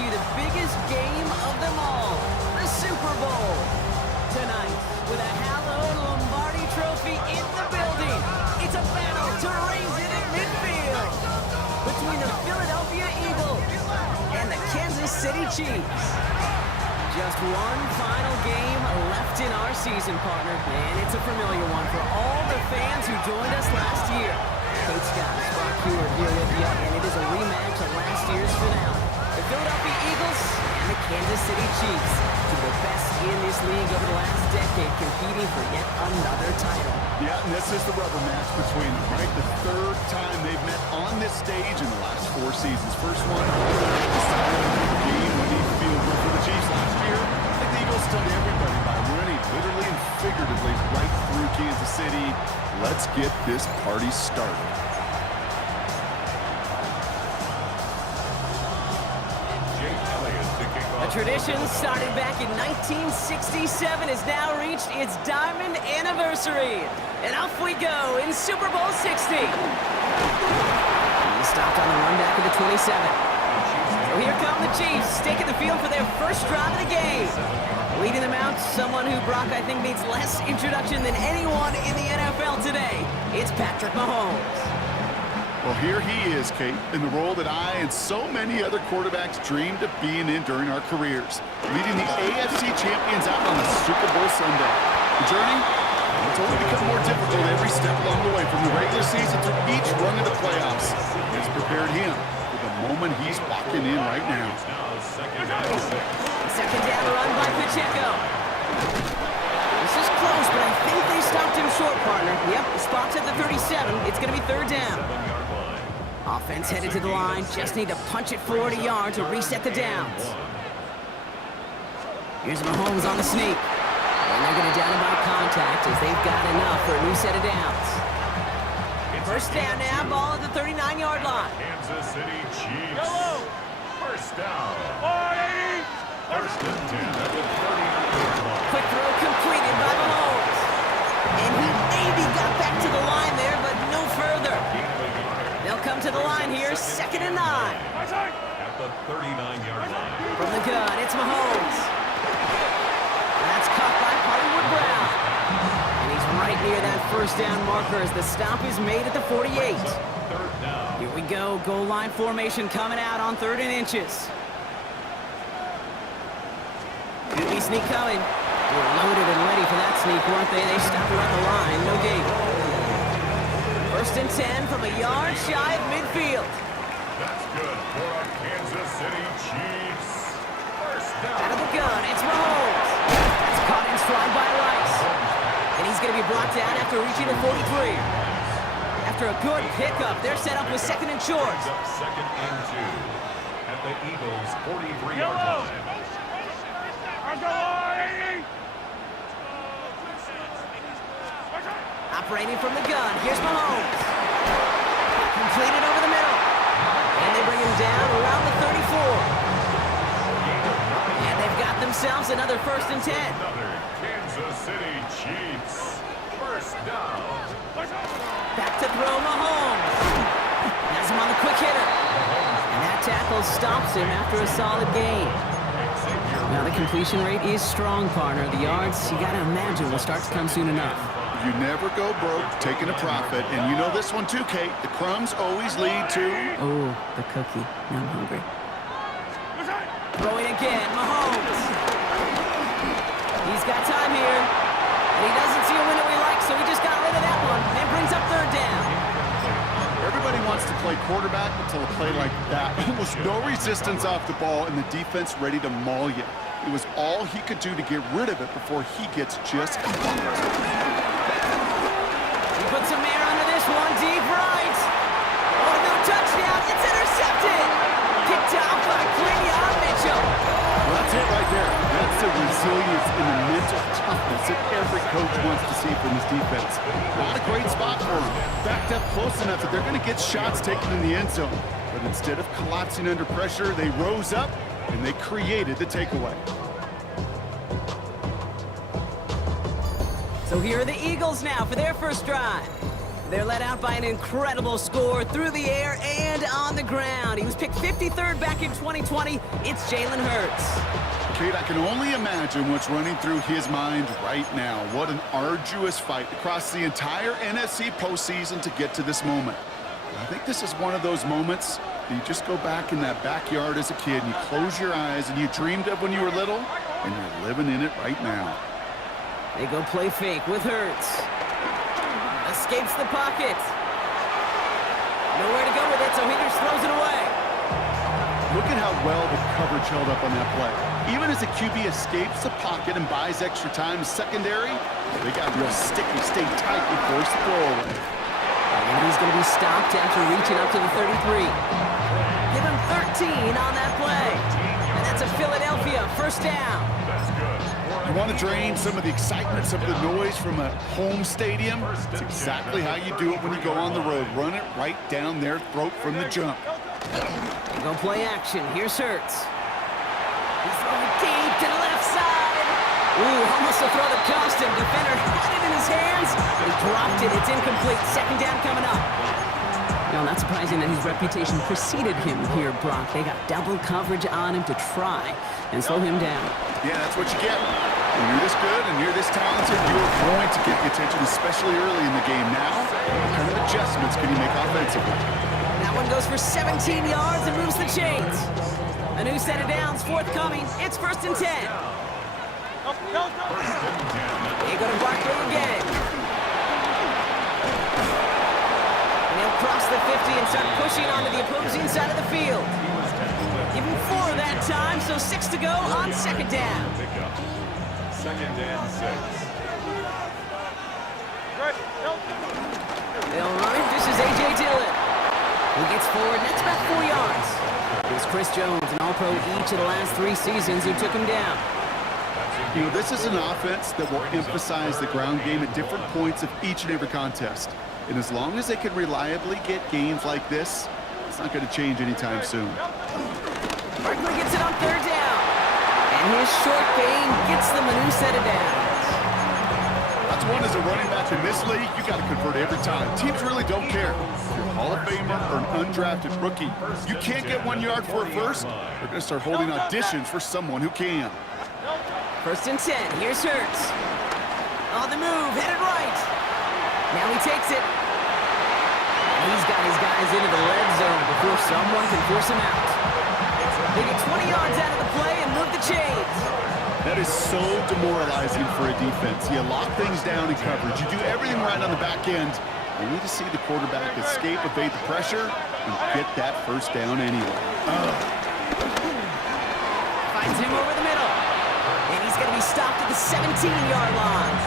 you the biggest game of them all, the Super Bowl. Tonight, with a hallowed Lombardi trophy in the building, it's a battle to raise it in midfield between the Philadelphia Eagles and the Kansas City Chiefs. Just one final game left in our season, partner, and it's a familiar one for all the fans who joined us last year. Kate Scott, Brock Huard here with you, and it is a rematch of last year's finale. The Philadelphia Eagles and the Kansas City Chiefs, two of the best in this league over the last decade, competing for yet another title. Yeah, and this is the rubber match between them, right? The third time they've met on this stage in the last 4 seasons. First one, decided the game when he field goal for the Chiefs last year. I think the Eagles stunned everybody by running literally and figuratively right through Kansas City. Let's get this party started. A tradition started back in 1967 has now reached its diamond anniversary. And off we go in Super Bowl 60. He stopped on the run back at the 27. So here come the Chiefs, taking the field for their first drive of the game. Leading them out, someone who, Brock, I think needs less introduction than anyone in the NFL today. It's Patrick Mahomes. Well, here he is, Kate, in the role that I and so many other quarterbacks dreamed of being in during our careers, leading the AFC champions out on a Super Bowl Sunday. The journey, it's only become more difficult every step along the way, from the regular season to each run of the playoffs. It's prepared him for the moment he's walking in right now. Second down run by Pacheco. This is close, but I think they stopped him short, partner. Yep, the spot's at the 37. It's going to be third down. Offense headed to the line. Just need to punch it 40 yards to reset the downs. Here's Mahomes on the sneak. And they're going to down him by contact as they've got enough for a new set of downs. First down now, ball at the 39-yard line. Kansas City Chiefs. First down. First and 10 at the 39-yard line. Quick throw completed by Mahomes. And he maybe got back to the line there, but no further. They'll come to the line here, second and 9. At the 39-yard line. From the gun, it's Mahomes. That's caught by Hollywood Brown. And he's right near that first down marker as the stop is made at the 48. Third down. Here we go, goal line formation coming out on 3rd and inches. QB sneak coming. They were loaded and ready for that sneak, weren't they? They stopped around the line, no gain. First and 10 from a yard shy of midfield. That's good for our Kansas City Chiefs. First down. Out of the gun, it's Mahomes. That's caught in stride by Rice. And he's going to be blocked out after reaching the 43. After a good pickup, they're set up with second and short. Up second and 2 at the Eagles' 43-yard line. Operating from the gun, here's Mahomes. Completed over the middle. And they bring him down around the 34. And they've got themselves another first and 10. Another Kansas City Chiefs. First down. Back to throw Mahomes. Has him on the quick hitter. And that tackle stops him after a solid gain. Now the completion rate is strong, partner. The yards, you gotta imagine, will start to come soon enough. You never go broke taking a profit, and you know this one too, Kate. The crumbs always lead to... Oh, the cookie. Now I'm hungry. Throwing again, Mahomes. He's got time here. And he doesn't see a window he likes, so he just got rid of that one. And brings up third down. Everybody wants to play quarterback until a play like that. Almost no resistance off the ball, and the defense ready to maul you. It was all he could do to get rid of it before he gets just bumped. Put some air under this one, deep right. Oh, no touchdown. It's intercepted. Picked off by Quinion Mitchell. Well, that's it right there. That's the resilience and the mental toughness that every coach wants to see from his defense. Not a great spot for him. Backed up close enough that they're going to get shots taken in the end zone. But instead of collapsing under pressure, they rose up and they created the takeaway. So here are the Eagles now for their first drive. They're led out by an incredible score through the air and on the ground. He was picked 53rd back in 2020. It's Jalen Hurts. Kate, I can only imagine what's running through his mind right now. What an arduous fight across the entire NFC postseason to get to this moment. I think this is one of those moments that you just go back in that backyard as a kid and you close your eyes and you dreamed of when you were little, and you're living in it right now. They go play fake with Hurts. Escapes the pocket. Nowhere to go with it, so Higgins throws it away. Look at how well the coverage held up on that play. Even as the QB escapes the pocket and buys extra time secondary, they got real sticky, stay tight and force the throw away. And he's going to be stopped after reaching up to the 33. Give him 13 on that play. And that's a Philadelphia first down. You want to drain some of the excitement, some of the noise from a home stadium? It's exactly how you do it when you go on the road. Run it right down their throat from the jump. They go play action. Here's Hurts. He's throwing deep to the left side. Ooh, almost a throw that cost him. Defender had it in his hands, but he dropped it. It's incomplete. Second down coming up. No, not surprising that his reputation preceded him here, Brock. They got double coverage on him to try and slow him down. Yeah, that's what you get. When you're this good and you're this talented, you're going to get the attention, especially early in the game. Now, what kind of adjustments can you make offensively? That one goes for 17 yards and moves the chains. A new set of downs forthcoming. It's 1st and 10. They go to Barkley again. And he'll cross the 50 and start pushing onto the opposing side of the field. Give him 4 that time, so 6 to go on second down. 2nd and 6. They'll run it. This is A.J. Dillon. He gets forward, and that's about 4 yards. It was Chris Jones, an All-Pro each of the last 3 seasons, who took him down. You know, this is an offense that will emphasize the ground game at different points of each and every contest. And as long as they can reliably get games like this, it's not going to change anytime soon. Barkley gets it on 3rd down. And his short game gets them a new set of downs. That's one as a running back in this league, you got to convert every time. Teams really don't care. If you're a Hall of Famer or an undrafted rookie, you can't get 1 yard for a first, they're going to start holding auditions for someone who can. 1st and 10. Here's Hurts. On the move, headed right. Now he takes it. And he's got his guys into the red zone before someone can force him out. They get 20 yards out of the play and move the chains. That is so demoralizing for a defense. You lock things down in coverage. You do everything right on the back end. You need to see the quarterback escape, evade the pressure, and get that first down anyway. Finds him over the middle. And he's going to be stopped at the 17-yard line.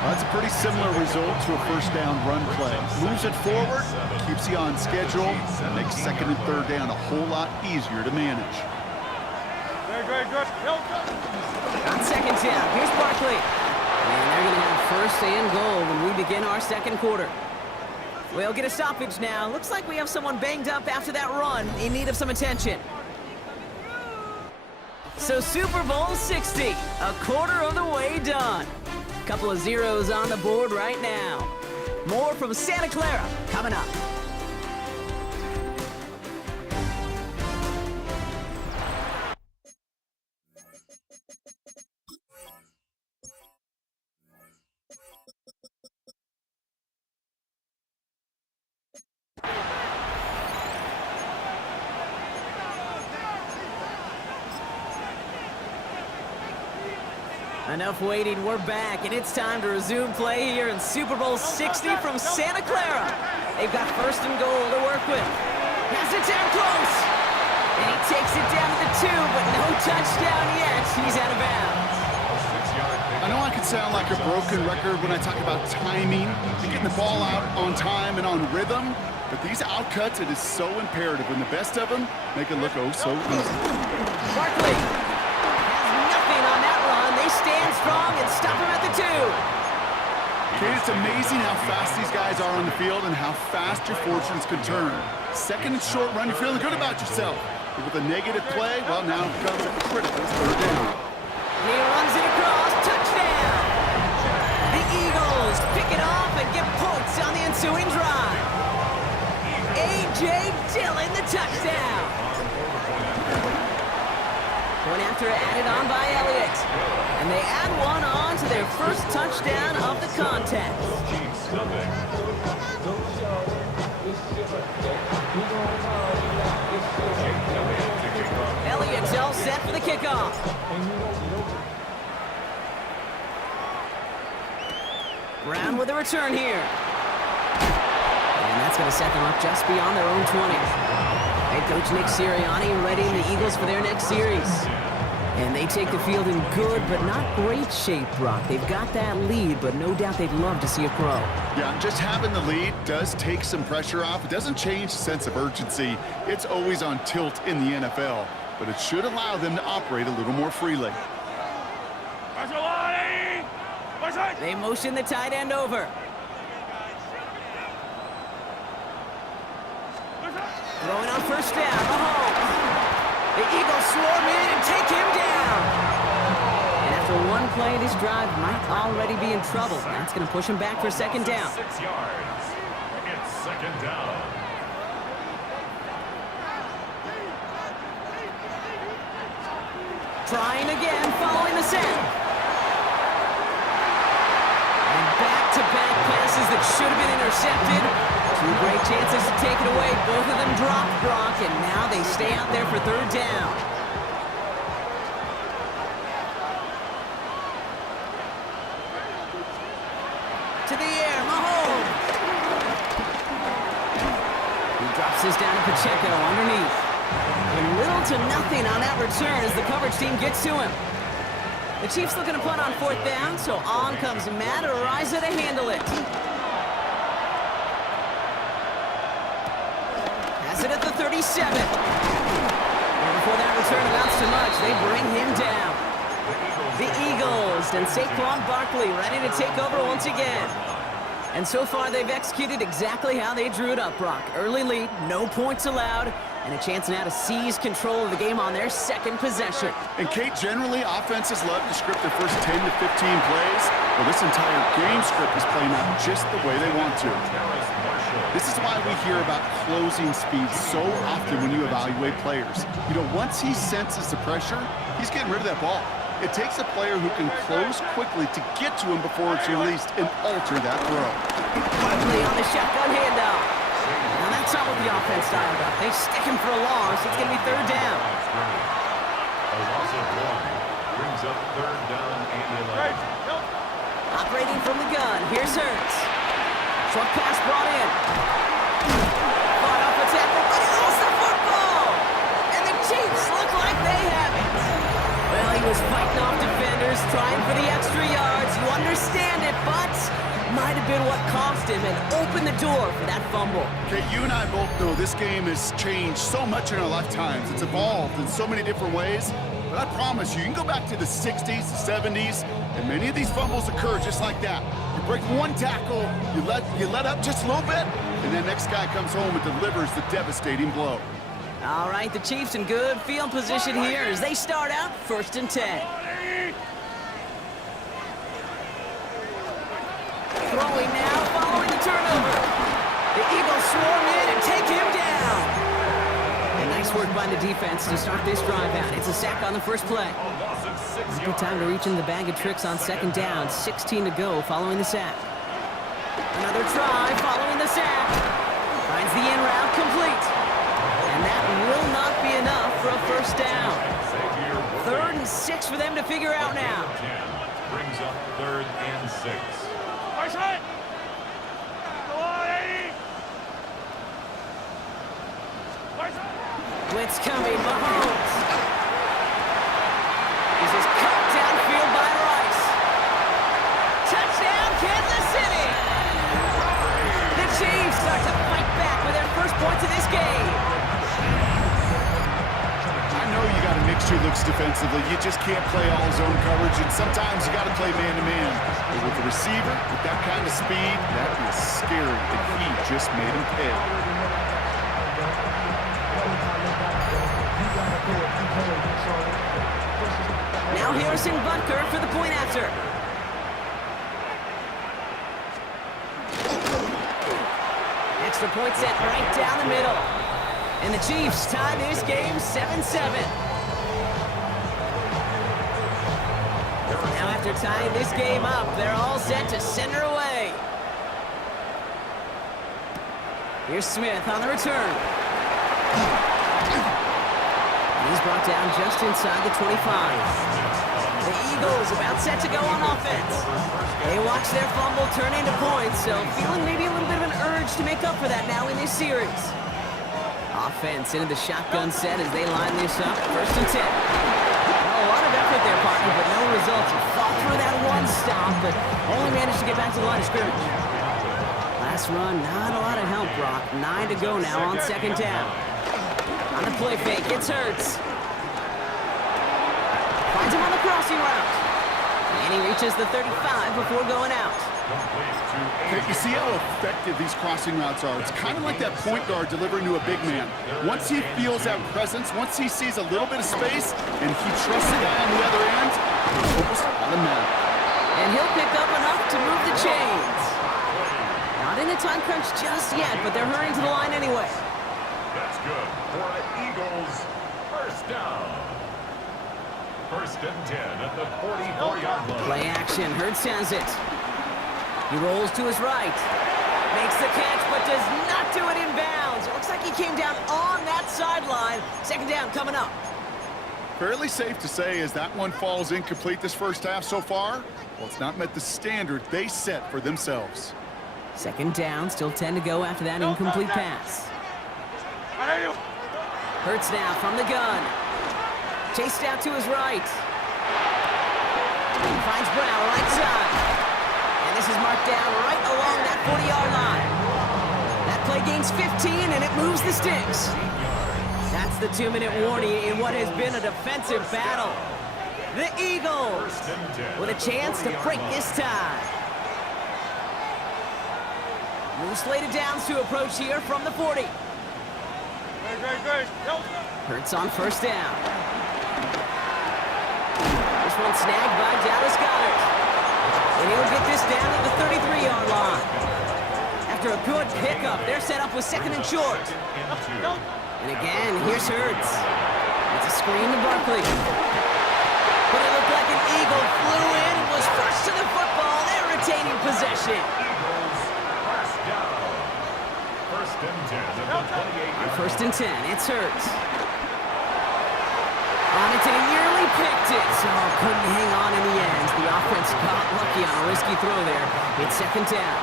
That's a pretty similar result to a first down run play. Moves it forward, keeps you on schedule, and makes 2nd and 3rd down a whole lot easier to manage. On 2nd down, here's Barkley. And they're going to have 1st and goal when we begin our 2nd quarter. We'll get a stoppage now. Looks like we have someone banged up after that run in need of some attention. So Super Bowl 60, a quarter of the way done. Couple of zeros on the board right now. More from Santa Clara coming up. Enough waiting, we're back, and it's time to resume play here in Super Bowl 60 from Santa Clara. They've got 1st and goal to work with. Has it down close. And he takes it down to the 2, but no touchdown yet. He's out of bounds. I know I can sound like a broken record when I talk about timing and getting the ball out on time and on rhythm, but these outcuts, it is so imperative, and the best of them make it look oh so easy. Barkley has nothing on that run. They stand strong and stop him at the 2. Kate, it's amazing how fast these guys are on the field and how fast your fortunes can turn. 2nd and short run, you're feeling good about yourself. But with a negative play, well, now comes a critical 3rd down. He runs it across, touchdown! The Eagles pick it off and get points on the ensuing drive. A.J. Dillon, the touchdown. Point after added on by Elliott. And they add one on to their first touchdown of the contest. Elliott's all set for the kickoff. Brown with a return here. And that's going to set them up just beyond their own 20. Head coach Nick Sirianni readying the Eagles for their next series. And they take the field in good but not great shape, Brock. They've got that lead, but no doubt they'd love to see it grow. Yeah, just having the lead does take some pressure off. It doesn't change the sense of urgency. It's always on tilt in the NFL, but it should allow them to operate a little more freely. They motion the tight end over. Throwing on first down, Mahomes. The Eagles swarm in and take him down. And after one play, this drive might already be in trouble. That's going to push him back for second down. 6 yards. It's second down. Trying again, following the set. And back-to-back passes that should have been intercepted. Two great chances to take it away. Both of them dropped, Brock, and now they stay out there for third down. To the air, Mahomes. He drops this down to Pacheco underneath. And little to nothing on that return as the coverage team gets to him. The Chiefs looking to punt on fourth down, so on comes Matt Araiza to handle it. Has it at the 37. And before that return amounts to much, they bring him down. The Eagles and Saquon Barkley ready to take over once again. And so far, they've executed exactly how they drew it up, Brock. Early lead, no points allowed, and a chance now to seize control of the game on their second possession. And Kate, generally, offenses love to script their first 10 to 15 plays. Well, this entire game script is playing out just the way they want to. This is why we hear about closing speed so often when you evaluate players. You know, once he senses the pressure, he's getting rid of that ball. It takes a player who can close quickly to get to him before it's released and alter that throw. Barkley on the shotgun handoff. Now that's not what the offense dialed up. They stick him for a loss. It's going to be third down. A loss of 1 brings up third down and 11. Operating from the gun, here's Hurts. Short pass brought in. Fought off a tackle, but he lost the football. And the Chiefs look like they have it. Well, he was fighting off defenders, trying for the extra yards. You understand it, but might have been what cost him and opened the door for that fumble. Okay, you and I both know this game has changed so much in our lifetimes. It's evolved in so many different ways. But I promise you, you can go back to the 60s, the 70s, and many of these fumbles occur just like that. You break one tackle, you let up just a little bit, and then next guy comes home and delivers the devastating blow. All right, the Chiefs in good field position here as they start out first and 10. Throwing now, following the turnover. The Eagles swarm in and take him down. And nice work by the defense to start this drive out. It's a sack on the first play. Good time to reach in the bag of tricks on second down. 16 to go following the sack. Another try following the sack. Finds the in route complete. And that will not be enough for a first down. 3rd and 6 for them to figure out now. Brings up 3rd and 6. Blitz coming, Mahomes. This is cut downfield by Rice. Touchdown, Kansas City! The Chiefs start to fight back with their first points of this game. I know you got to mix your looks defensively. You just can't play all zone coverage, and sometimes you got to play man-to-man. But with the receiver, with that kind of speed, that is scary, and he just made him pay. Now Harrison Butker for the point after. extra point set right down the middle. And the Chiefs tie this game 7-7. Now after tying this game up, they're all set to send her away. Here's Smith on the return. He's brought down just inside the 25. The Eagles about set to go on offense. They watch their fumble turn into points, so feeling maybe a little bit of an urge to make up for that now in this series. Offense into the shotgun set as they line this up. 1st and 10. Well, a lot of effort there, partner, but no results. You fought through that one stop, but only managed to get back to the line of scrimmage. Last run, not a lot of help, Brock. 9 to go now on 2nd down. On the play fake, it's Hurts. Finds him on the crossing route. And he reaches the 35 before going out. Okay, you see how effective these crossing routes are. It's kind of like that point guard delivering to a big man. Once he feels that presence, once he sees a little bit of space, and he trusts the guy on the other end, he's focused on the man. And he'll pick up enough to move the chains. Not in a time crunch just yet, but they're hurrying to the line anyway. That's good for an Eagles 1st down. 1st and 10 at the 44-yard line. Play action. Hurts has it. He rolls to his right. Makes the catch, but does not do it in bounds. It looks like he came down on that sideline. 2nd down coming up. Fairly safe to say as that one falls incomplete this first half so far, well, it's not met the standard they set for themselves. 2nd down, still 10 to go after that incomplete pass. Hurts now from the gun. Chased out to his right. Finds Brown right side. And this is marked down right along that 40-yard line. That play gains 15, and it moves the sticks. That's the 2-minute warning in what has been a defensive battle. The Eagles with a chance to break this tie. New slated downs to approach here from the 40. Hurts on 1st down. This one snagged by Dallas Goedert. And he'll get this down at the 33-yard line. After a good pickup, they're set up with 2nd and short. And again, here's Hurts. It's a screen to Barkley. But it looked like an Eagle flew in, was first to the football. They're retaining possession. 1st and 10, it's Hurts. On it, and he nearly picked it, so couldn't hang on in the end. The offense got lucky on a risky throw there. It's 2nd down.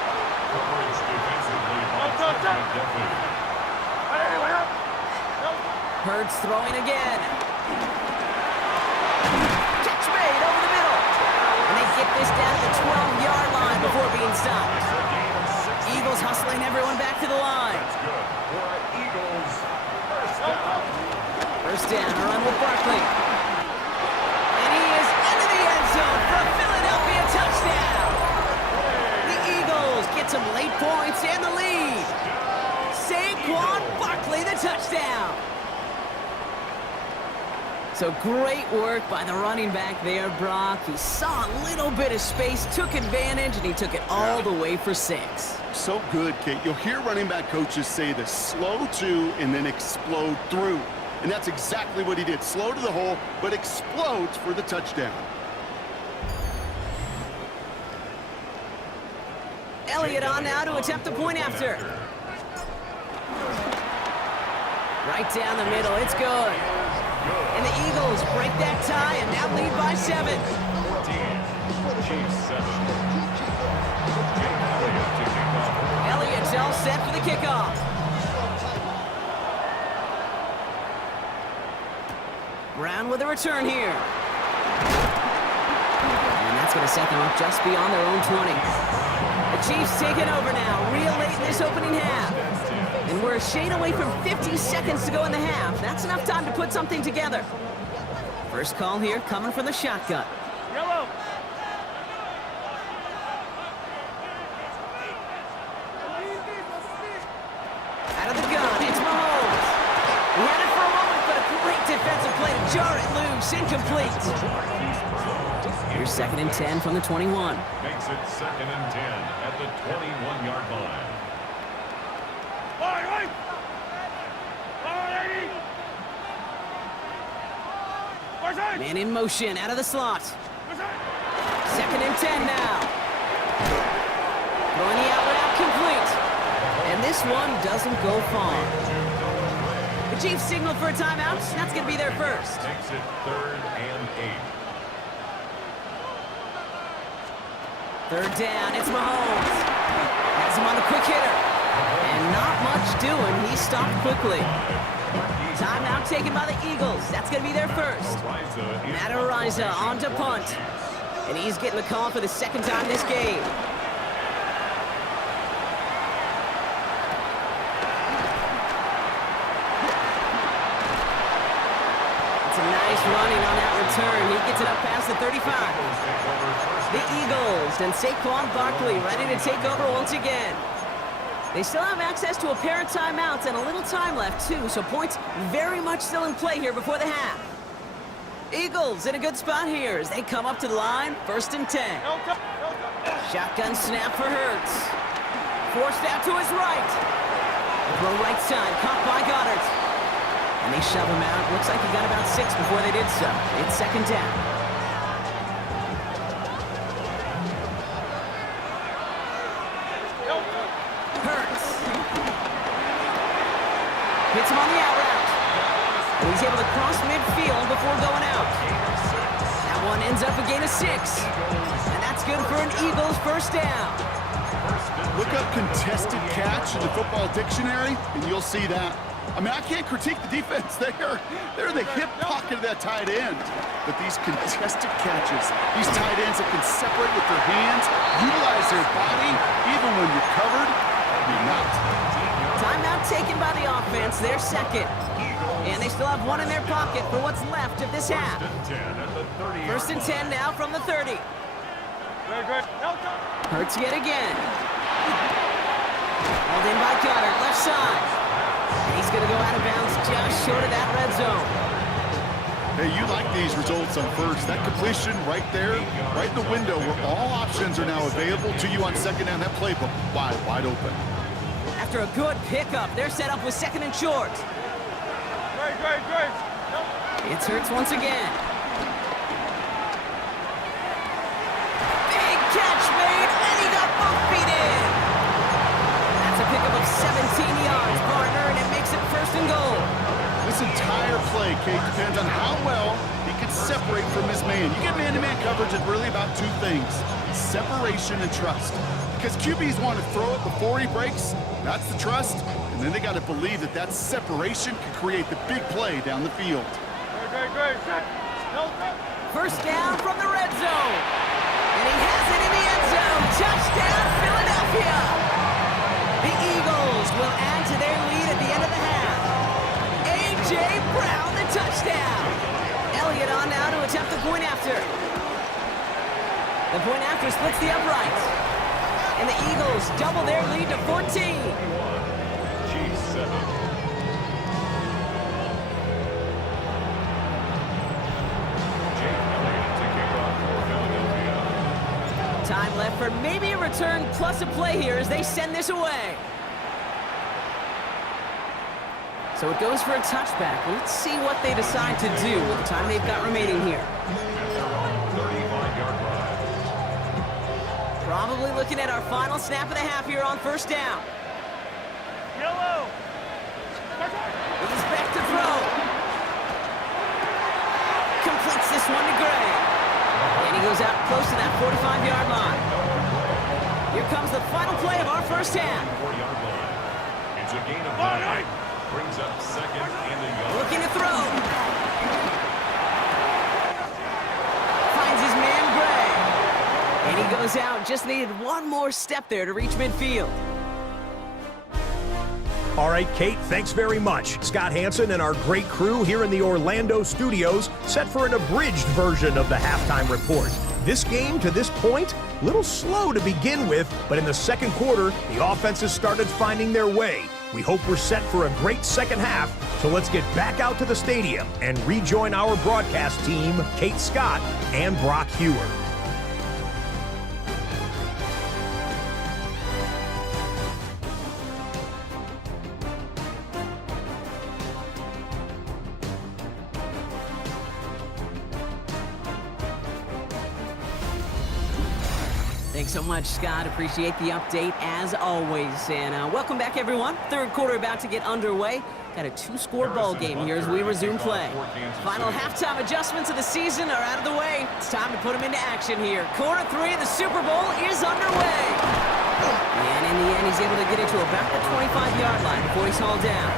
Hurts throwing again. Catch made over the middle. And they get this down to the 12-yard line before being stopped. Eagles hustling everyone back to the line. 1st down, a run with Barkley. And he is into the end zone for a Philadelphia touchdown. The Eagles get some late points and the lead. Saquon Barkley, the touchdown. So great work by the running back there, Brock. He saw a little bit of space, took advantage, and he took it all the way for 6. So good, Kate. You'll hear running back coaches say this: slow to and then explode through. And that's exactly what he did. Slow to the hole, but explodes for the touchdown. Elliott on now to attempt the point after. Right down the middle, it's good. And the Eagles break that tie and now lead by 7. Elliott's all set for the kickoff. Brown with a return here. And that's going to set them up just beyond their own 20. The Chiefs taking over now, real late in this opening half. And we're a shade away from 50 seconds to go in the half. That's enough time to put something together. First call here coming from the shotgun. Yellow. Out of the gun, it's Mahomes. He had it for a moment, but a great defensive play to jar it loose. Incomplete. Here's 2nd and 10 from the 21. Makes it 2nd and 10 at the 21-yard line. Man in motion, out of the slot. 2nd and 10 now. Throwing the outlet out complete. And this one doesn't go far. The Chiefs signal for a timeout. That's going to be their first. Makes it 3rd and 8. 3rd down, it's Mahomes. Has him on the quick hitter. And not much doing. He stopped quickly. Timeout taken by the Eagles. That's going to be their first. Matt Araiza on to punt. And he's getting the call for the 2nd time this game. It's a nice running on that return. He gets it up past the 35. The Eagles and Saquon Barkley ready to take over once again. They still have access to a pair of timeouts and a little time left, too, so points very much still in play here before the half. Eagles in a good spot here as they come up to the line, 1st and 10. Shotgun snap for Hurts. Forced out to his right. Throw right side, caught by Goddard. And they shove him out. Looks like he got about 6 before they did so. It's 2nd down. Hits him on the out route. And he's able to cross midfield before going out. That one ends up a gain of 6. And that's good for an Eagles 1st down. Look up contested catch in the football dictionary, and you'll see that. I mean, I can't critique the defense there. They're in the hip pocket of that tight end. But these contested catches, these tight ends that can separate with their hands, utilize their body, even when you're covered, you're not. Timeout taken by the offense, their 2nd. And they still have 1 in their pocket for what's left of this half. 1st and 10 now from the 30. Hurts yet again. Held in by Goddard, left side. And he's going to go out of bounds just short of that red zone. Hey, you like these results on first. That completion right there, right in the window where all options are now available to you on 2nd down. That playbook wide open. After a good pickup, they're set up with 2nd and short. It's Hurts once again. Big catch made, and he got both feet in. That's a pickup of 17 yards, partner, and it makes it 1st and goal. This entire play, Kate, depends on how well he can separate from his man. You get man-to-man coverage, it's really about 2 things: separation and trust. Because QBs want to throw it before he breaks. That's the trust. And then they got to believe that that separation can create the big play down the field. 1st down from the red zone. And he has it in the end zone. Touchdown, Philadelphia. The Eagles will add to their lead at the end of the half. A.J. Brown, the touchdown. Elliott on now to attempt the point after. The point after splits the uprights. And the Eagles double their lead to 14. Chiefs 7. Jake Elliott to kick off for Philadelphia. Time left for maybe a return plus a play here as they send this away. So it goes for a touchback. Let's see what they decide to do with the time they've got remaining here. Probably looking at our final snap of the half here on 1st down. Yellow. He's back to throw. Completes this one to Gray. And he goes out close to that 45-yard line. Here comes the final play of our 1st half. 4-yard line. It's a gain of 9. Brings up 2nd and a yard. Looking to throw. Finds his man Gray. And he goes out. Just needed one more step there to reach midfield. All right, Kate, thanks very much. Scott Hansen and our great crew here in the Orlando studios set for an abridged version of the halftime report. This game, to this point, a little slow to begin with, but in the 2nd quarter, the offenses started finding their way. We hope we're set for a great 2nd half, so let's get back out to the stadium and rejoin our broadcast team, Kate Scott and Brock Hewer. Thanks so much, Scott. Appreciate the update as always. And welcome back, everyone. Third quarter about to get underway. Got a two-score ball game here as we resume play. Final halftime adjustments of the season are out of the way. It's time to put them into action here. Quarter 3 of the Super Bowl is underway. And in the end, he's able to get it to about the 25-yard line before he's hauled down.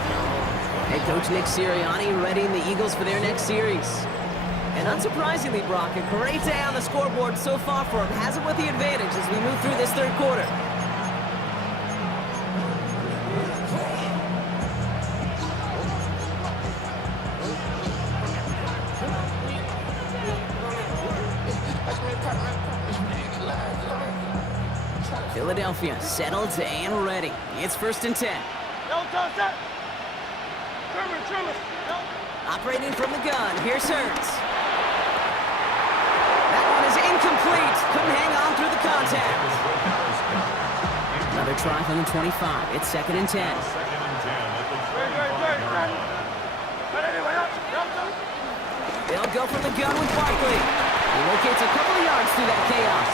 Head coach Nick Sirianni readying the Eagles for their next series. And unsurprisingly, Brock, a great day on the scoreboard so far for him. Has it with the advantage as we move through this third quarter. Philadelphia settled and ready. It's 1st and 10. Operating from the gun, here's Hurts. That one is incomplete. Couldn't hang on through the contact. Another try from the 25. It's 2nd and 10. They'll go from the gun with Barkley. He locates a couple of yards through that chaos.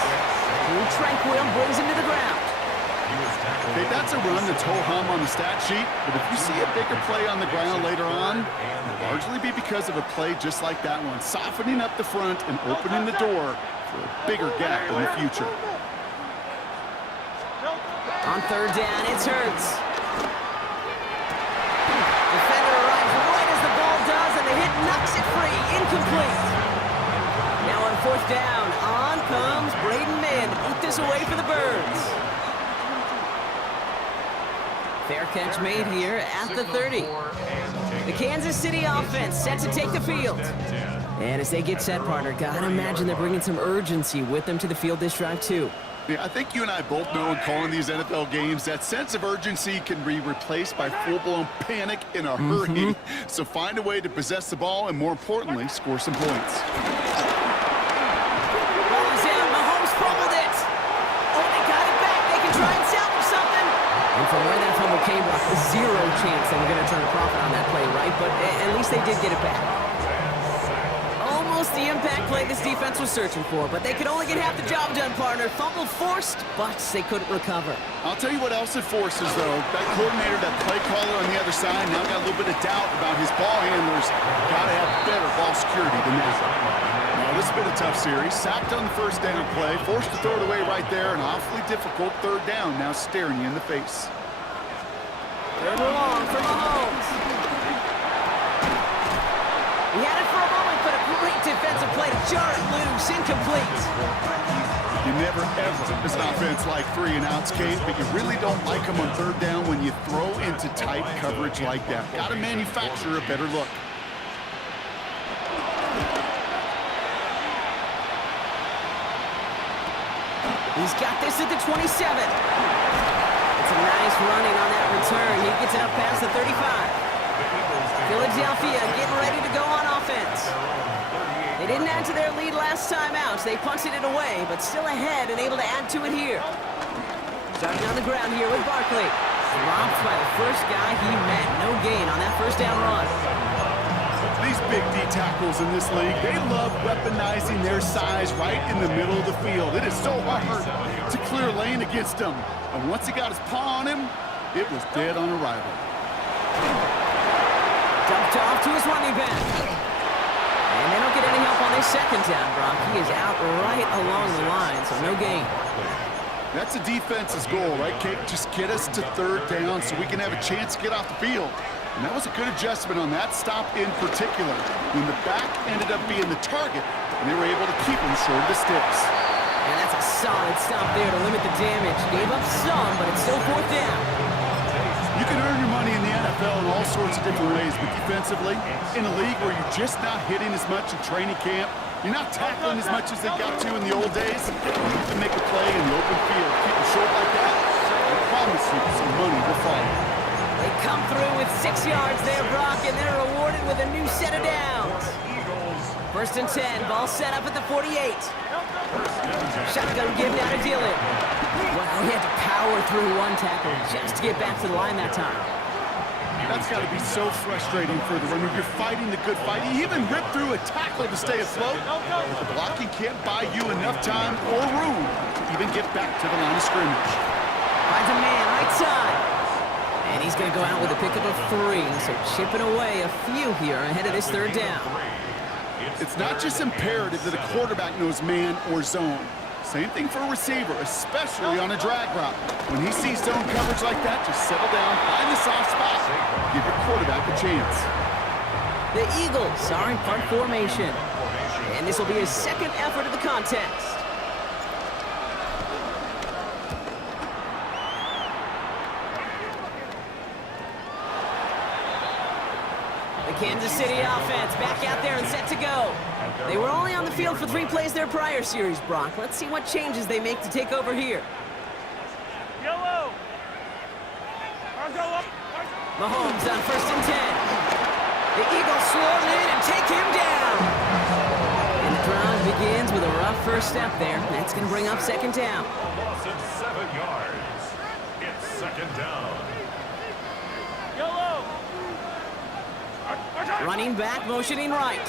Drew Tranquill brings him to the ground. Okay, that's a run that's ho-hum on the stat sheet, but if you see a bigger play on the ground later on, it'll largely be because of a play just like that one, softening up the front and opening the door for a bigger gap in the future. On 3rd down, it's Hurts. Defender arrives right as the ball does, and the hit knocks it free. Incomplete. Now on 4th down, on comes Braden Mann to eat this away for the Birds. Fair catch made here at the 30. The Kansas City offense set to take the field. And as they get set, partner, gotta imagine they're bringing some urgency with them to the field this drive, too. Yeah, I think you and I both know in calling these NFL games that sense of urgency can be replaced by full-blown panic in a hurry. So find a way to possess the ball and, more importantly, score some points. Ball is in. Mahomes fumbled it. Oh, they got it back. They can try and salvage something. And from where that fumble came, Brock, zero chance they were going to turn a profit on that play, right? But at least they did get it back. Almost the impact play this defense was searching for, but they could only get half the job done, partner. Fumble forced, but they couldn't recover. I'll tell you what else it forces, though. That coordinator, that play caller on the other side, now got a little bit of doubt about his ball handlers. Got to have better ball security than that. Now, this has been a tough series. Sacked on the 1st down play, forced to throw it away right there. An awfully difficult 3rd down now staring you in the face. 3rd and long for Mahomes. He had it for a moment, but a great defensive play to jar it loose. Incomplete. You never, ever, as an offense, like 3 and outs, Kate, but you really don't like them on 3rd down when you throw into tight coverage like that. Got to manufacture a better look. He's got this at the 27. It's a nice running on that return. He gets it up past the 35. Philadelphia getting ready to go on offense. They didn't add to their lead last time out. They punted it away, but still ahead and able to add to it here. Starting on the ground here with Barkley. Dropped by the first guy he met. No gain on that 1st down run. These big D tackles in this league, they love weaponizing their size right in the middle of the field. It is so hard to clear lane against them. And once he got his paw on him, it was dead on arrival. Dumped off to his running back. And they don't get any help on this 2nd down, Brock. He is out right along the line, so no gain. That's a defense's goal, right, Kate? Just get us to 3rd down so we can have a chance to get off the field. And that was a good adjustment on that stop in particular, when the back ended up being the target, and they were able to keep him short of the sticks. And that's a solid stop there to limit the damage. Gave up some, but it's still 4th down. You can earn your money in the NFL in all sorts of different ways, but defensively, in a league where you're just not hitting as much in training camp, you're not tackling as much as they got to in the old days, you have to make a play in the open field. Keep it short like that, I promise you some money will follow. They come through with 6 yards there, Brock, and they're rewarded with a new set of downs. 1st and 10, ball set up at the 48. Shotgun give now to Dillon. Wow, he had to power through one tackle just to get back to the line that time. That's got to be so frustrating for the runner. You're fighting the good fight. He even ripped through a tackle to stay afloat. The blocking can't buy you enough time or room to even get back to the line of scrimmage. Finds a man right side. And he's going to go out with a pickup of 3. So chipping away a few here ahead of this third down. It's not just imperative that a quarterback knows man or zone. Same thing for a receiver, especially on a drag route. When he sees zone coverage like that, just settle down, find the soft spot, give your quarterback a chance. The Eagles are in punt formation. And this will be his second effort of the contest. The Kansas City offense back out there and set to go. They were only on the field for 3 plays their prior series, Brock. Let's see what changes they make to take over here. Yellow. Mahomes on 1st and 10. The Eagles swarm in and take him down. And the drive begins with a rough first step there. That's going to bring up 2nd down. Loss of 7 yards. It's 2nd down. Yellow. Running back, motioning right.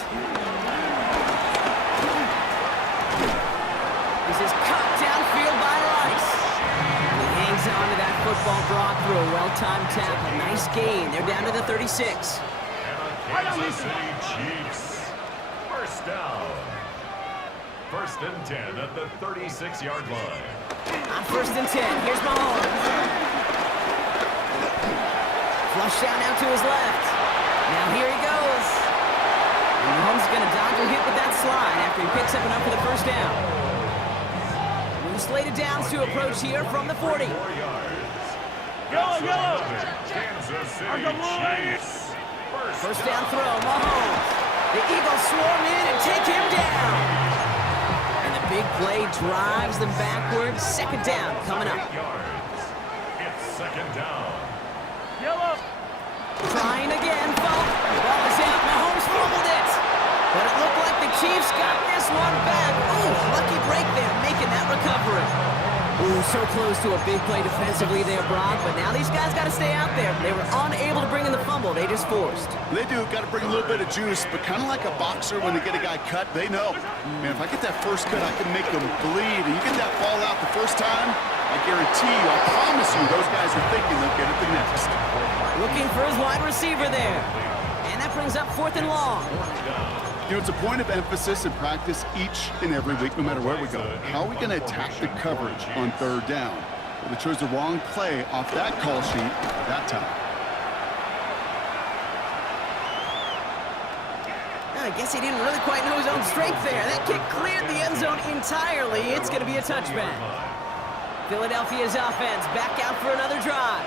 This is caught downfield by Rice. And he hangs on to that football, Brock, through a well-timed tackle. Nice gain. They're down to the 36. And a Kansas City Chiefs. 1st down. 1st and 10 at the 36-yard line. On 1st and 10, here's Mahomes. Flush down now to his left. Now here he goes. And Mahomes is going to dodge a hit with that slide after he picks up enough for the 1st down. New slated downs to approach here from the 40. 4 yards. Yellow. Kansas City Chiefs. 1st down throw, Mahomes. The Eagles swarm in and take him down. And the big play drives them backwards. 2nd down coming up. 8 yards. It's 2nd down. Yellow. Trying again, Falk. Ball is out. Mahomes fumbled it. But it looked like the Chiefs got this one back. Ooh, lucky break there, making that recovery. Ooh, so close to a big play defensively there, Brock. But now these guys got to stay out there. They were unable to bring in the fumble. They just forced. They do, got to bring a little bit of juice, but kind of like a boxer when they get a guy cut, they know. Man, if I get that first cut, I can make them bleed. And you get that ball out the first time, I guarantee you, I promise you, those guys are thinking they'll get it the next. Looking for his wide receiver there. And that brings up 4th and long. You know, it's a point of emphasis in practice each and every week, no matter where we go. How are we going to attack the coverage on 3rd down? Well, they chose the wrong play off that call sheet that time. I guess he didn't really quite know his own strength there. That kick cleared the end zone entirely. It's going to be a touchback. Philadelphia's offense back out for another drive.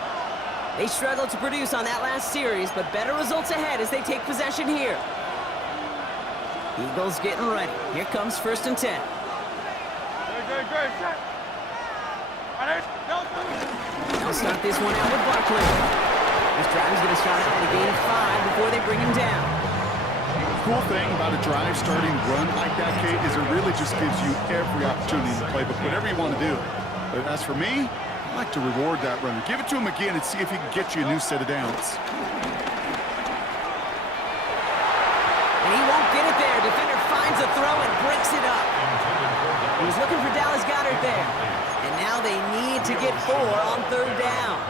They struggled to produce on that last series, but better results ahead as they take possession here. Eagles getting ready. Here comes 1st and 10. They'll start this one out with Barkley. This drive is going to start out at a gain of 5 before they bring him down. Cool thing about a drive starting run like that, Kate, is it really just gives you every opportunity to play, but whatever you want to do. But as for me, I like to reward that runner. Give it to him again and see if he can get you a new set of downs. And he won't get it there. Defender finds a throw and breaks it up. He was looking for Dallas Goedert there. And now they need to get 4 on 3rd down.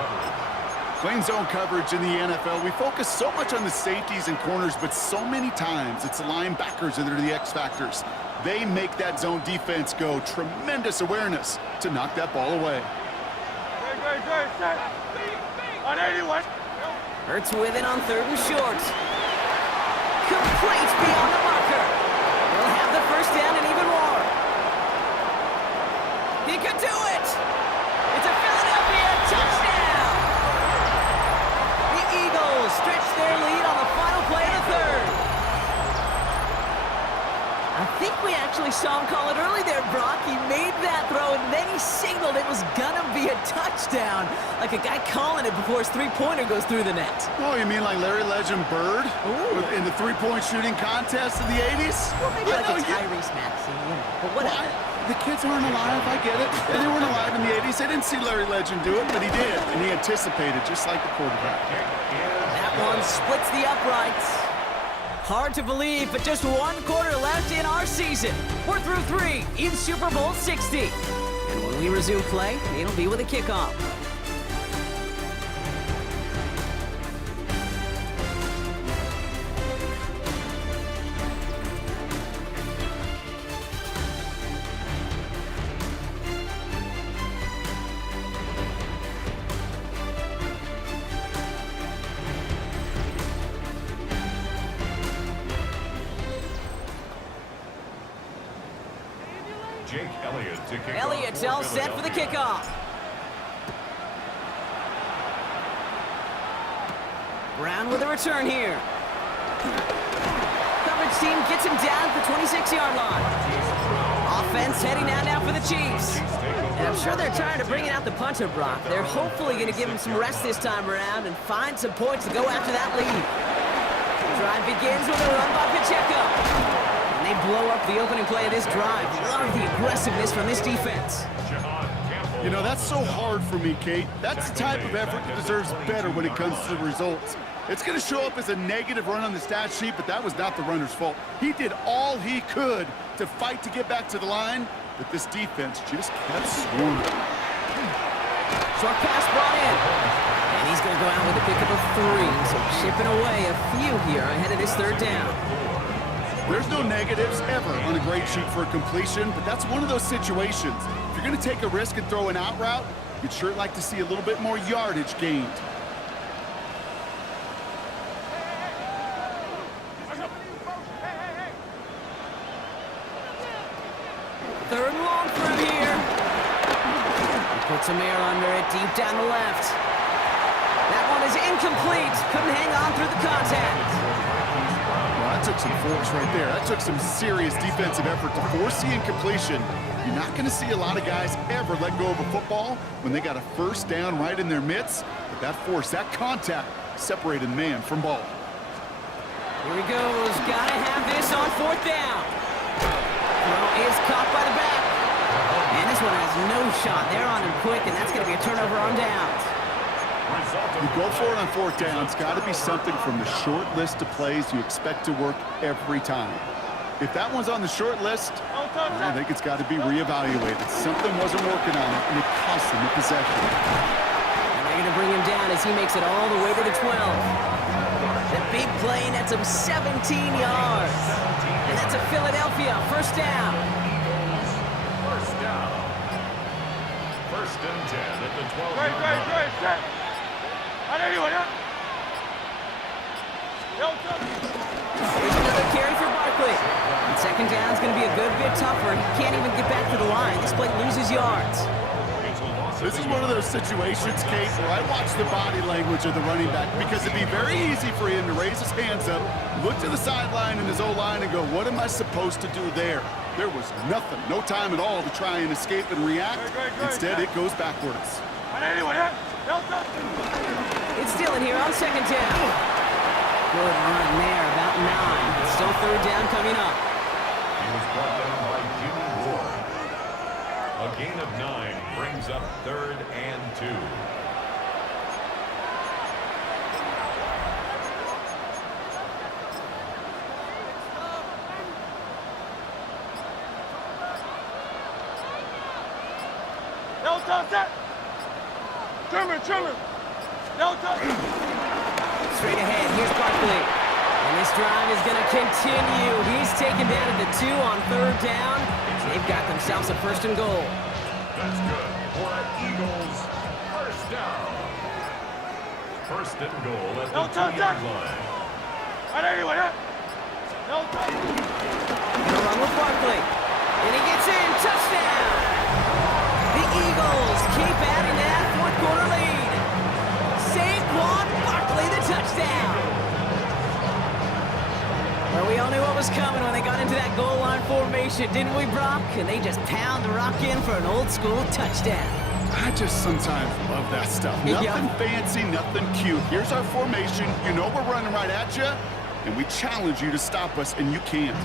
Playing zone coverage in the NFL, we focus so much on the safeties and corners, but so many times it's the linebackers that are the X factors. They make that zone defense go. Tremendous awareness to knock that ball away. Hurts with it on 3rd and short. Complete beyond the marker. They'll have the 1st down and even more. He could do it. It's a Philadelphia touchdown. The Eagles stretch their lead on the final play of the 3rd. I think we actually actually saw him call it early there, Brock. He made that throw, and then he signaled it was gonna be a touchdown. Like a guy calling it before his three-pointer goes through the net. Oh, you mean like Larry Legend Bird? Ooh. In the three-point shooting contest in the 80s? Well, maybe like I a know, Tyrese Maxey, but whatever. The kids aren't alive, I get it. And they weren't alive in the 80s. They didn't see Larry Legend do it, but he did. And he anticipated, just like the quarterback. That one splits the uprights. Hard to believe, but just one quarter left in our season. We're through 3 in Super Bowl 60. And when we resume play, it'll be with a kickoff. Jake Elliott to kick Elliott's off all for set for the Philadelphia. kickoff. Brown with a return here. Coverage team gets him down at the 26-yard line. Offense heading out now for the Chiefs. And I'm sure they're trying to bring out the punter, Brock. They're hopefully going to give him some rest this time around and find some points to go after that lead. Drive begins with a run by Pacheco. And they blow up the opening play of this drive. Love the aggressiveness from this defense. You know, that's so hard for me, Kate. That's the type of effort that deserves better when it comes to the results. It's going to show up as a negative run on the stat sheet, but that was not the runner's fault. He did all he could to fight to get back to the line, but this defense just kept swarming. Short pass brought in. And he's going to go out with a pick of a 3. So chipping away a few here ahead of this third down. There's no negatives ever on a great sheet for a completion, but that's one of those situations. If you're going to take a risk and throw an out route, you'd sure like to see a little bit more yardage gained. Third and long from here. He puts some air under it deep down the left. That one is incomplete. Couldn't hang on through the contact. Well, that took some force right there. That took some serious defensive effort to force the incompletion. You're not going to see a lot of guys ever let go of a football when they got a first down right in their midst. But that force, that contact, separated man from ball. Here he goes. Gotta have this on fourth down. Throw is caught by the back. And this one has no shot. They're on him quick, and that's going to be a turnover on downs. You go for it on fourth down. It's got to be something from the short list of plays you expect to work every time. If that one's on the short list, I think it's got to be reevaluated. Something wasn't working on it, and it cost them the possession. And they're going to bring him down as he makes it all the way to the 12. The big play nets him 17 yards. And that's a Philadelphia first down. First down. First and 10 at the 12-yard line. Here's another carry for Barkley. And second down is going to be a good bit tougher. He can't even get back to the line. This play loses yards. This is one of those situations, Kate, where I watch the body language of the running back because it'd be very easy for him to raise his hands up, look to the sideline in his O-line and go, what am I supposed to do there? There was nothing, no time at all to try and escape and react. Instead, it goes backwards. It's still in here on second down. Good run there, about 9. Still third down coming up. He was brought down by Jimmy Ward. A gain of 9 brings up 3rd and 2. Straight ahead, here's Barkley. And this drive is going to continue. He's taken down at the 2 on third down. They've got themselves a first and goal. That's good for an Eagles first down. First and goal at the 2-yard line. Gonna run with Barkley. And he gets in. Touchdown! The Eagles keep adding to that fourth quarter lead. Saquon Barkley, the touchdown. Well, we all knew what was coming when they got into that goal line formation, didn't we, Brock? And they just pound the rock in for an old-school touchdown. I just sometimes love that stuff. Yep. Nothing fancy, nothing cute. Here's our formation. You know we're running right at you, and we challenge you to stop us, and you can't.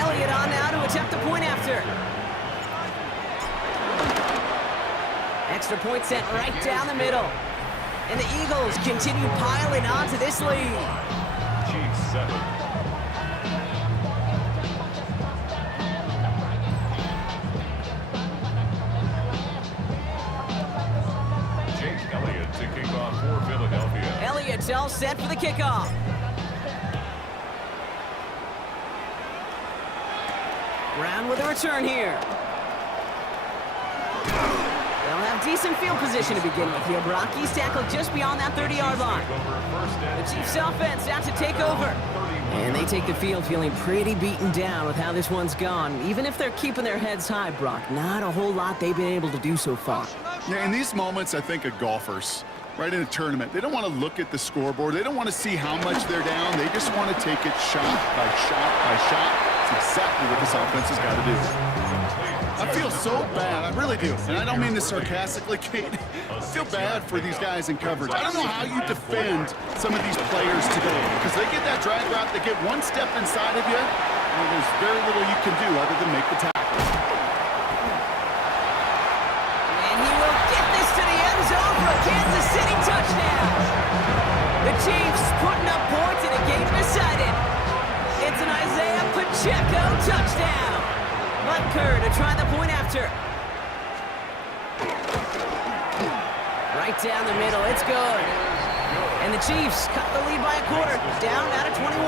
Elliott on now to attempt the point after. Extra point sent right down the middle. And the Eagles continue piling on to this lead. Chiefs 7. Jake Elliott to kick off for Philadelphia. Elliott's all set for the kickoff. Brown with a return here. They'll have decent field position to begin with here. Brock, he's tackled just beyond that 30-yard line. The Chiefs offense out to take over. And they take the field feeling pretty beaten down with how this one's gone. Even if they're keeping their heads high, Brock, not a whole lot they've been able to do so far. Yeah, in these moments, I think of golfers, right, in a tournament. They don't want to look at the scoreboard. They don't want to see how much they're down. They just want to take it shot by shot by shot. It's exactly what this offense has got to do. I feel so bad. I really do. And I don't mean this sarcastically, Kate. I feel bad for these guys in coverage. I don't know how you defend some of these players today because they get that drag route, they get one step inside of you, and there's very little you can do other than make the tackle. And he will get this to the end zone for a Kansas City touchdown. The Chiefs putting up points in a game decided. It's an Isaiah Pacheco touchdown. Butker to try the point after. Right down the middle, it's good. And the Chiefs cut the lead by a quarter, down out of 21.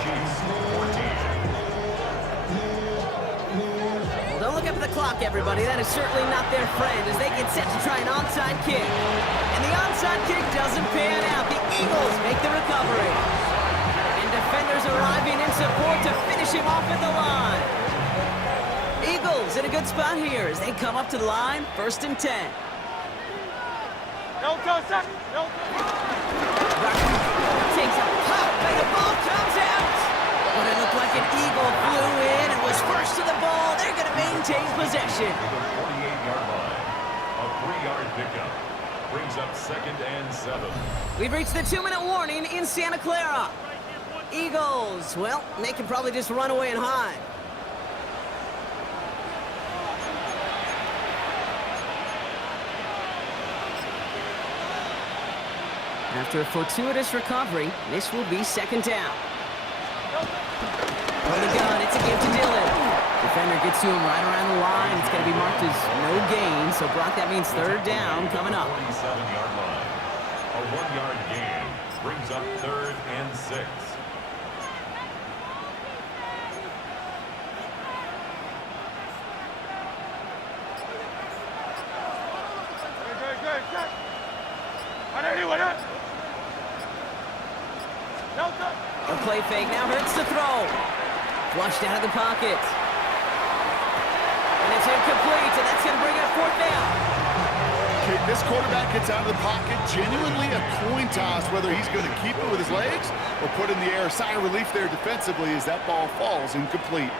Chiefs 14. Well, don't look up at the clock, everybody. That is certainly not their friend as they get set to try an onside kick. And the onside kick doesn't pan out. The Eagles make the recovery. And defenders arriving in support to finish him off at the line. Eagles in a good spot here as they come up to the line, 1st and 10. No go, Zach. No go. Takes a pop and the ball comes out. But it looked like an Eagle flew in and was first to the ball. They're going to maintain possession. To the 48-yard line. A 3-yard pickup. Brings up 2nd and 7. We've reached the 2-minute warning in Santa Clara. Eagles, well, they can probably just run away and hide. After a fortuitous recovery, this will be 2nd down. From the gun, it's a give to Dillon. Defender gets to him right around the line. It's going to be marked as no gain, so Brock, that means 3rd down coming up. 47-yard line. A 1-yard gain brings up 3rd and 6. A play fake now hurts the throw. Flushed out of the pocket. And it's incomplete, and that's going to bring up 4th down. Okay, this quarterback gets out of the pocket, genuinely a coin toss whether he's going to keep it with his legs or put in the air. Sigh of relief there defensively as that ball falls incomplete.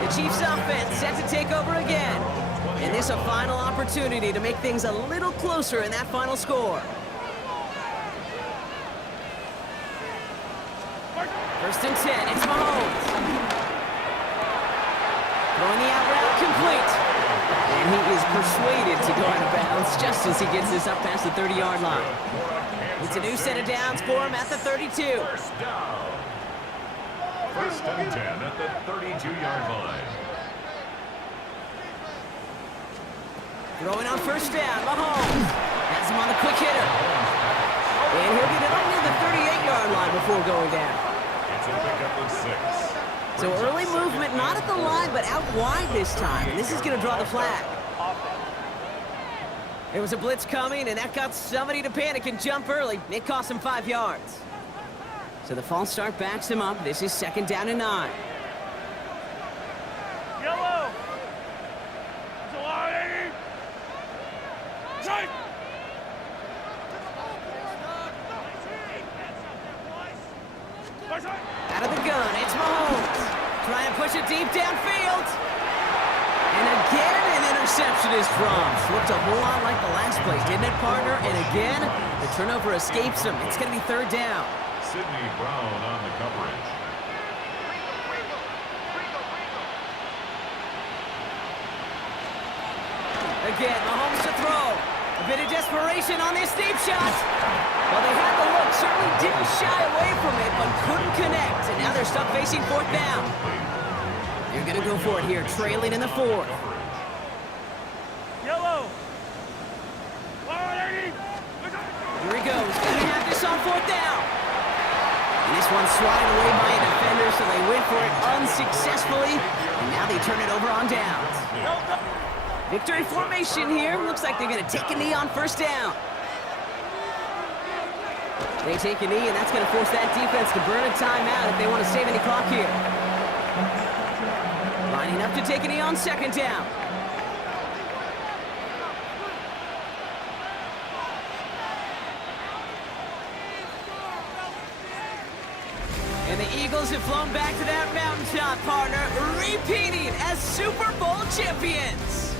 The Chiefs offense set to take over again. And this a final opportunity to make things a little closer in that final score. 1st and 10, it's Mahomes. Throwing the out route complete. And he is persuaded to go out of bounds just as he gets this up past the 30-yard line. It's a new set of downs for him at the 32. 1st down. 1st and 10 at the 32-yard line. Throwing on 1st down, Mahomes has him on the quick hitter. And he'll get it up near the 38-yard line before going down. It's a pickup of 6. So early movement, not at the line, but out wide this time. And this is going to draw the flag. There was a blitz coming, and that got somebody to panic and jump early. It cost him 5 yards. So the false start backs him up. This is 2nd down and 9. Yellow. Tight. Out of the gun, it's Mahomes. Trying to push it deep downfield. And again, an interception is dropped. Looked a whole lot like the last play, didn't it, partner? And again, the turnover escapes him. It's going to be 3rd down. Sidney Brown on the coverage. Again, Mahomes to throw. A bit of desperation on this deep shot. Well, they had the look, certainly didn't shy away from it, but couldn't connect. And now they're stuck facing 4th down. They're going to go for it here, trailing in the 4th. Yellow. Here he goes. Going to have this on 4th down. And this one's swatted away by a defender, so they went for it unsuccessfully. And now they turn it over on downs. Victory formation here. Looks like they're going to take a knee on 1st down. They take a knee, and that's going to force that defense to burn a timeout if they want to save any clock here. Lining up to take a knee on 2nd down. And the Eagles have flown back to that mountaintop, partner, repeating as Super Bowl champions.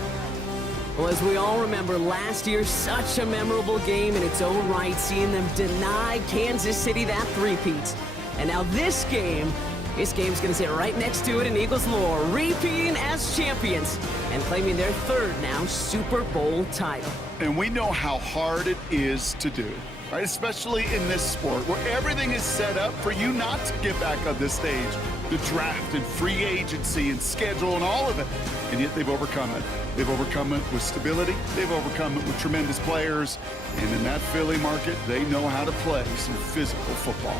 Well, as we all remember, last year, such a memorable game in its own right, seeing them deny Kansas City that three-peat. And now this game's going to sit right next to it in Eagles lore, repeating as champions and claiming their 3rd now Super Bowl title. And we know how hard it is to do, right? Especially in this sport where everything is set up for you not to get back on this stage. The draft and free agency and schedule and all of it. And yet they've overcome it. They've overcome it with stability. They've overcome it with tremendous players. And in that Philly market, they know how to play some physical football.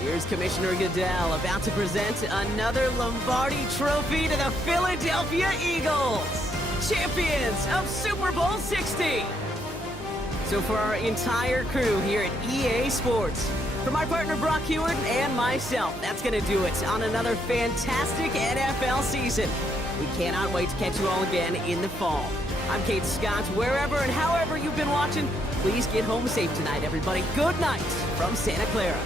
Here's Commissioner Goodell about to present another Lombardi Trophy to the Philadelphia Eagles, champions of Super Bowl 60. So for our entire crew here at EA Sports, for my partner Brock Hewitt and myself, that's going to do it on another fantastic NFL season. We cannot wait to catch you all again in the fall. I'm Kate Scott. Wherever and however you've been watching, please get home safe tonight, everybody. Good night from Santa Clara.